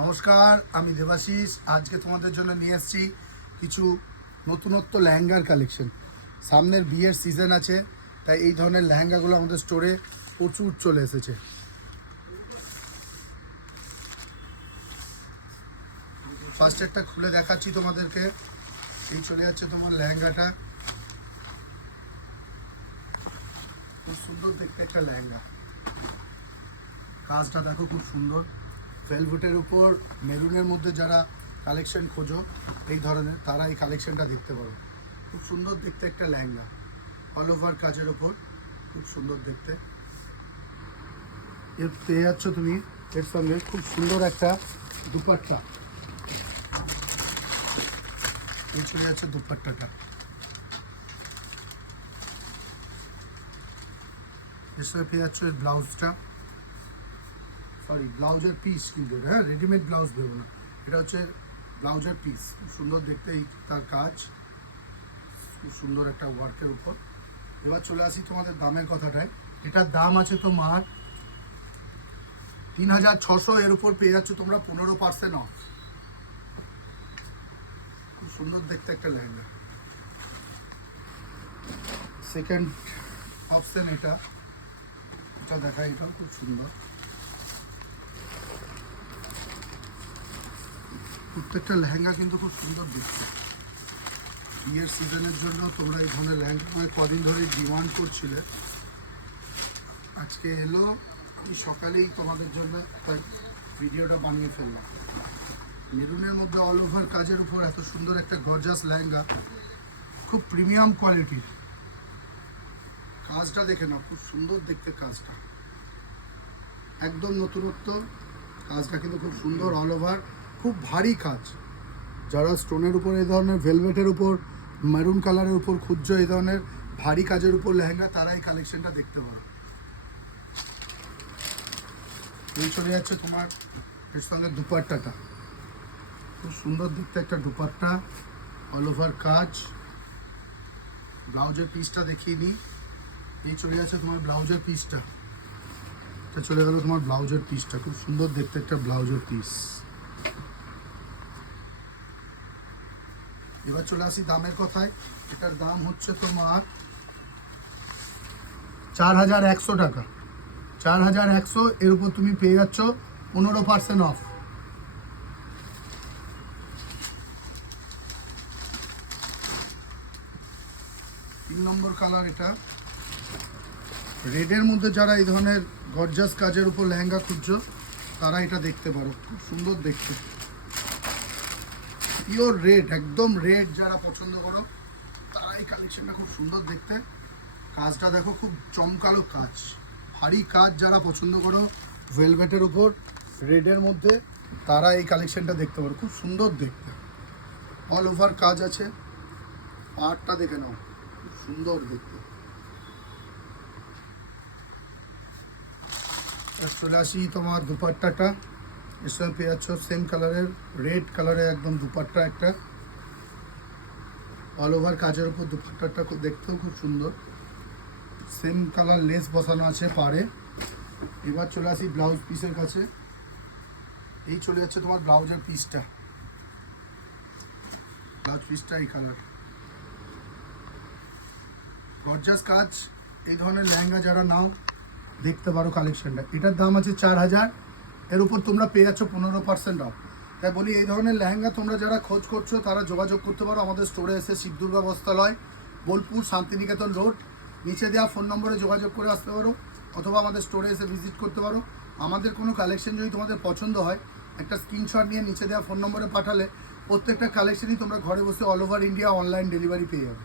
নমস্কার, আমি দেবাশিস। আজকে তোমাদের জন্য নিয়ে এসেছি কিছু নতুনত্ব লেহেঙ্গার কালেকশন। সামনের বিয়ের সিজন আছে, তাই এই ধরনের লেহেঙ্গাগুলো আমাদের স্টোরে প্রচুর চলে এসেছে। ফার্স্ট একটা খুলে দেখাচ্ছি তোমাদেরকে। এই চলে যাচ্ছে তোমার লেহেঙ্গাটা, খুব সুন্দর দেখতে একটা লেহেঙ্গা। কাজটা দেখো খুব সুন্দর, ভেলভেটের উপর মেরুনের মধ্যে যারা কালেকশন খোঁজো এই ধরনের, তারা এই কালেকশনটা দেখতে পারো। খুব সুন্দর দেখতে একটা লেহেঙ্গা, অল ওভার কাজের ওপর, খুব সুন্দর দেখতে। এর পেয়ে যাচ্ছ তুমি এর সঙ্গে খুব সুন্দর একটা দুপাট্টা। এই চলে যাচ্ছে দুপাট্টাটা, এর সঙ্গে পেয়ে যাচ্ছ এর ব্লাউজটা, সরি ব্লাউজের পিস, কিন্তু হ্যাঁ রেডিমেড ব্লাউজ দেবো না, এটা হচ্ছে ব্লাউজের পিস। খুব সুন্দর দেখতে এই তার কাজ, খুব সুন্দর একটা ওয়ার্কের উপর। এবার চলে আসি তোমাদের দামের কথাটায়। এটার দাম আছে তোমার 3600, এর উপর পেয়ে যাচ্ছ তোমরা 15% অফ। খুব সুন্দর দেখতে একটা লেহেঙ্গা। সেকেন্ড অপশন এটা দেখা, এটা খুব সুন্দর। প্রত্যেকটা লেহেঙ্গা কিন্তু খুব সুন্দর দেখতে। বিয়ের সিজনের জন্য তোমরা এই ধরনের লেহেঙ্গা কদিন ধরে ডিমান্ড করছিলে, আজকে এলো। আমি সকালেই তোমাদের জন্য তার ভিডিওটা বানিয়ে ফেললাম। মেরুনের মধ্যে অল ওভার কাজের উপর এত সুন্দর একটা গর্জাস লেহেঙ্গা, খুব প্রিমিয়াম কোয়ালিটির। কাজটা দেখে নাও, খুব সুন্দর দেখতে কাজটা, একদম নতুনত্ব। কাজটা কিন্তু খুব সুন্দর, অল ওভার, খুব ভারী কাজ। যারা স্টোনের উপর এই ধরনের ভেলভেটের উপর মেরুন কালারের উপর খুঁজছো এই ধরনের ভারী কাজের উপর লেহেঙ্গা, তারা এই কালেকশনটা দেখতে পারো। এই চলে যাচ্ছে তোমার এর সঙ্গে দুপাট্টাটা, খুব সুন্দর দেখতে একটা দুপাট্টা, অল ওভার কাজ। ব্লাউজের পিসটা দেখিয়ে নিই। এই চলে যাচ্ছে তোমার ব্লাউজের পিসটা, এটা চলে গেল তোমার ব্লাউজের পিসটা, খুব সুন্দর দেখতে একটা ব্লাউজের পিস। এবার চলে আসি দামের কথায়। এটার দাম হচ্ছে তোমার 4100 টাকা। 4100, এর উপর তুমি পেয়ে যাচ্ছ 15% অফ। তিন নম্বর কালার এটা, রেডের মধ্যে যারা এই ধরনের গর্জাস কাজের উপর লেহেঙ্গা খুঁজছো তারা এটা দেখতে পারো, খুব সুন্দর দেখতে। পিওর রেড, একদম রেড যারা পছন্দ করো তারা এই কালেকশনটা, খুব সুন্দর দেখতে। কাজটা দেখো, খুব চমকালো কাজ, ভারী কাজ। যারা পছন্দ করো ভেলভেটের উপর রেডের মধ্যে, তারা এই কালেকশনটা দেখতে পারো, খুব সুন্দর দেখতে। অল ওভার কাজ আছে, পার্টটা দেখে নাও, খুব সুন্দর দেখতে। চলে আসি তোমার দুপাট্টাটা। এর সঙ্গে পেয়ে যাচ্ছ সেম কালারের, রেড কালারের একদম দুপাট্টা একটা, অল ওভার কাজের উপর দুপাট্টাটা দেখতেও খুব সুন্দর। সেম কালার লেস বসানো আছে পাড়ে। এবার চলে আসি ব্লাউজ পিসের কাছে। এই চলে যাচ্ছে তোমার ব্লাউজের পিসটা, ব্লাউজ পিসটা এই কালার, গর্জাস কাজ। এই ধরনের লেহেঙ্গা যারা নাও দেখতে পারো কালেকশনটা। এটার দাম আছে 4000, এর উপর তোমরা পেয়ে যাচ্ছ 15% অফ। তাই বলি, এই ধরনের লেহেঙ্গা তোমরা যারা খোঁজ করছো তারা যোগাযোগ করতে পারো আমাদের স্টোরে এসে। শিবদুর্গা বস্ত্রালয়, বোলপুর, শান্তিনিকেতন রোড, নিচে দেওয়া ফোন নম্বরে যোগাযোগ করে আসতে পারো, অথবা আমাদের স্টোরে এসে ভিজিট করতে পারো। আমাদের কোনো কালেকশন যদি তোমাদের পছন্দ হয়, একটা স্ক্রিনশট নিয়ে নিচে দেওয়া ফোন নম্বরে পাঠালে প্রত্যেকটা কালেকশনই তোমরা ঘরে বসে all over India online delivery পেয়ে যাবে।